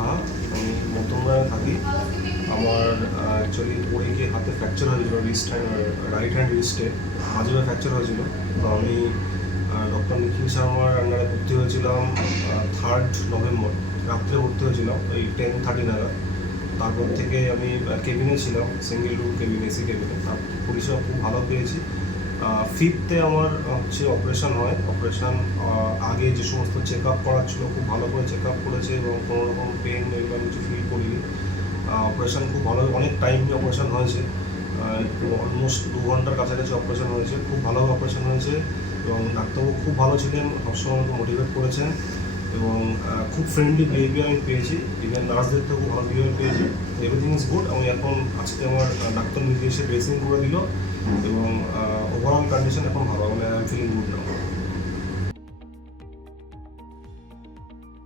আমি মধ্যমগ্রামে থাকি। আমার অ্যাকচুয়ালি পড়ে গিয়ে হাতে ফ্র্যাকচার হয়েছিল, রিস্ট হ্যান্ড, রাইট হ্যান্ড রিস্টে মাঝে ফ্র্যাকচার হয়েছিল। তো আমি ডক্টর নিখিল শর্মার আন্ডারে ভর্তি হয়েছিলাম 3rd নভেম্বর রাত্রে ভর্তি হয়েছিলাম ওই 10:30 নাগাদ। তারপর থেকে আমি কেবিনে ছিলাম, সিঙ্গেল রুম কেবিন, এসি কেবিনে। তার পরিষেবা খুব ভালো পেয়েছি। 5th-এ আমার হচ্ছে অপারেশন হয়। অপারেশন আগে যে সমস্ত চেক আপ করার ছিল খুব ভালো করে চেক আপ করেছে এবং কোনো রকম পেন এগুলো কিছু ফিল করিনি। অপারেশন খুব ভালো, অনেক টাইম নিয়ে অপারেশন হয়েছে, অলমোস্ট 2 ঘন্টার কাছাকাছি অপারেশন হয়েছে। খুব ভালোভাবে অপারেশন হয়েছে এবং ডাক্তারবাবু খুব ভালো ছিলেন, সবসময় আমাকে মোটিভেট করেছেন এবং খুব ফ্রেন্ডলি বিহেভিয়ার আমি পেয়েছি। ইভেন নার্সদের থেকেও খুব ভালো বিহেভিয়ার পেয়েছি। Everything is good. আমি এখন আজকে আমার ডাক্তার নিজে এসে ড্রেসিং করে দিল এবং ওভারঅল কন্ডিশন এখন ভালো, মানে I am feeling good now.